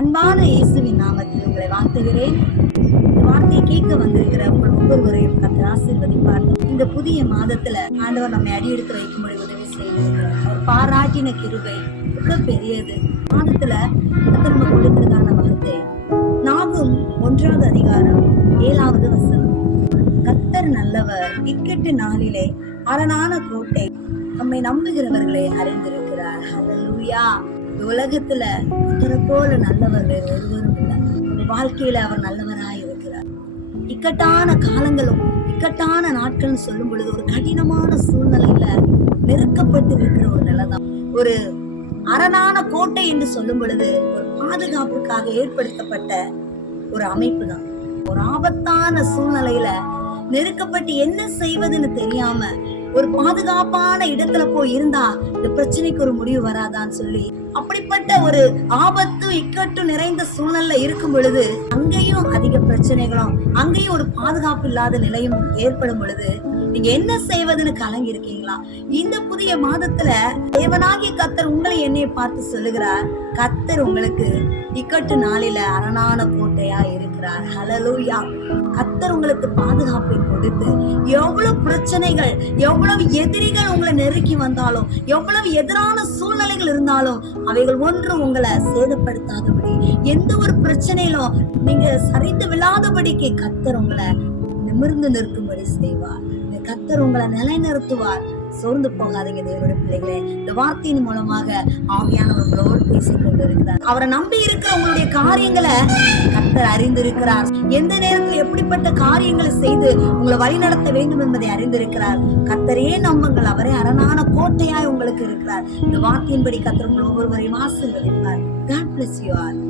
அன்பான இயேசுவின் நாமத்தில் உங்களை வாழ்த்துகிறேன். இந்த வார்த்தையை கேட்க வந்திருக்கிற உங்கள் ஒவ்வொருவரையும் கத்தர் ஆசீர்வதிப்பார். இந்த புதிய மாதத்துல ஆண்டவர் நம்மை அடியெடுத்து வைக்கும்படி உதவி செய்திருக்கிறார். அவர் பாராட்டின கிருபை எவ்வளவு பெரியது. மாதத்துல கத்தர் நம்ம கொடுக்கிறதான வார்த்தை நாகும் ஒன்றாவது அதிகாரம் ஏழாவது வசனம். கத்தர் நல்லவர் இக்கெட்டு நாளிலே அரணான கோட்டை நம்மை நம்புகிறவர்களை அறிந்திருக்கிறார். ஹalleluya இந்த உலகத்துல கத்தரை போல நல்லவர்கள் ஒருவரும் இல்லை. வாழ்க்கையில அவர் நல்லவராய் இருக்கிறார். இக்கட்டான காலங்களும் இக்கட்டான நாட்கள் சொல்லும் பொழுது ஒரு கடினமான சூழ்நிலையில நெருக்கப்பட்டு இருக்கிற ஒரு நிலைதான். ஒரு அரணான கோட்டை என்று சொல்லும் பொழுது ஒரு பாதுகாப்புக்காக ஏற்படுத்தப்பட்ட ஒரு அமைப்பு தான் ஒரு ஆபத்தான சூழ்நிலையில நெருக்கப்பட்டு என்ன செய்வதுன்னு தெரியாம ஒரு பாதுகாப்பான இடத்துல போய் இருந்தா இந்த பிரச்சனைக்கு ஒரு முடிவு வராதான்னு சொல்லி அப்படிப்பட்ட ஒரு ஆபத்து இக்கட்டும் நிறைந்த சூழ்நிலை இருக்கும் பொழுது அங்கேயும் அதிக பிரச்சனைகளும் அங்கேயும் ஒரு பாதுகாப்பு இல்லாத நிலையும் ஏற்படும் பொழுது நீங்க என்ன செய்வதுன்னு கலங்கி இருக்கீங்களா? இந்த புதிய மாதத்துல தேவனாகிய கத்தர் உங்களை என்னை பார்த்து சொல்லுகிறார். கத்தர் உங்களுக்கு இக்கட்டு நாளில அரணான கோட்டையா இருக்கிறார். ஹலலூயா கத்தர் உங்களுக்கு பாதுகாப்பை கொடுத்து எவ்வளவு பிரச்சனைகள் எவ்வளவு எதிரிகள் உங்களை நெருக்கி வந்தாலும் எவ்வளவு எதிரான சூழ்நிலைகள் இருந்தாலும் அவைகள் ஒன்று உங்களை சேதப்படுத்தாதபடி எந்த ஒரு பிரச்சனையிலும் நீங்க சரிந்து விழாதபடிக்கு கத்தர் உங்களை நிமிர்ந்து நிற்கும்படி செய்வார். இந்த கத்தர் உங்களை நிலைநிறுத்துவார். சோர்ந்து போகாதீங்க தேவனுடைய பிள்ளைகளே. இந்த வார்த்தையின் மூலமாக ஆவியானவர்களோடு பேசிக் கொண்டிருக்கிறார் அவரை நம்பி இருக்கிற உங்களுடைய காரியங்களை கத்தர் அறிந்திருக்கிறார். எந்த நேரத்தில் எப்படிப்பட்ட காரியங்களை செய்து உங்களை வழி நடத்த வேண்டும் என்பதை அறிந்திருக்கிறார். கத்தரே நம்புங்கள். அவரே அரணான கோட்டையாய் உங்களுக்கு இருக்கிறார். இந்த வார்த்தையின்படி கத்தர் உங்கள் ஒவ்வொருவரையும் ஆசிர்வதிப்பார். God bless you all.